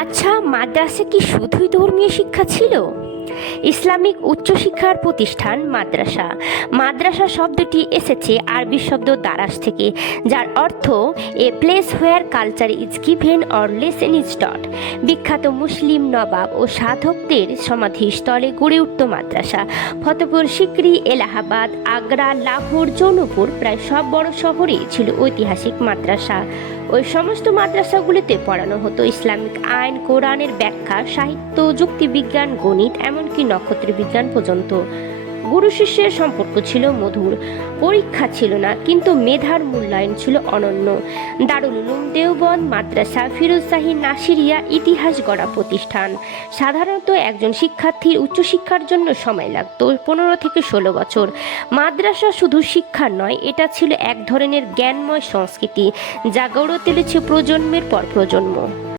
আচ্ছা, মাদ্রাসা কি শুধুই ধর্মীয় শিক্ষা ছিল? ইসলামিক উচ্চশিক্ষার প্রতিষ্ঠান মাদ্রাসা। মাদ্রাসা শব্দটি এসেছে আরবি শব্দ দারাস থেকে, যার অর্থ a place where culture is given or lesson is taught. বিখ্যাত মুসলিম নবাব ও সাধকদের সমাধিস্থলে গড়ে উঠত মাদ্রাসা। ফতেপুর সিকরি, এলাহাবাদ, আগ্রা, লাহোর, জৌনপুর প্রায় সব বড় শহরেই ছিল ঐতিহাসিক মাদ্রাসা। ওই সমস্ত মাদ্রাসাগুলিতে পড়ানো হতো ইসলামিক আইন, কোরআনের ব্যাখ্যা, সাহিত্য, যুক্তিবিজ্ঞান, গণিত, এমনকি নক্ষত্র বিজ্ঞান পর্যন্ত। গুরু শিষ্যের সম্পর্ক ছিল মধুর। পরীক্ষা ছিল না, কিন্তু মেধার মূল্যায়ন ছিল অনন্য। দারুল উলুম দেওবন্দ মাদ্রাসা ফিরোজশাহী নাসিরিয়া ইতিহাস গড়া প্রতিষ্ঠান। সাধারণত একজন শিক্ষার্থীর উচ্চশিক্ষার জন্য সময় লাগত 15 থেকে 16 বছর। মাদ্রাসা শুধু শিক্ষা নয়, এটা ছিল এক ধরনের জ্ঞানময় সংস্কৃতি যা গড়ে তুলেছে প্রজন্মের পর প্রজন্ম।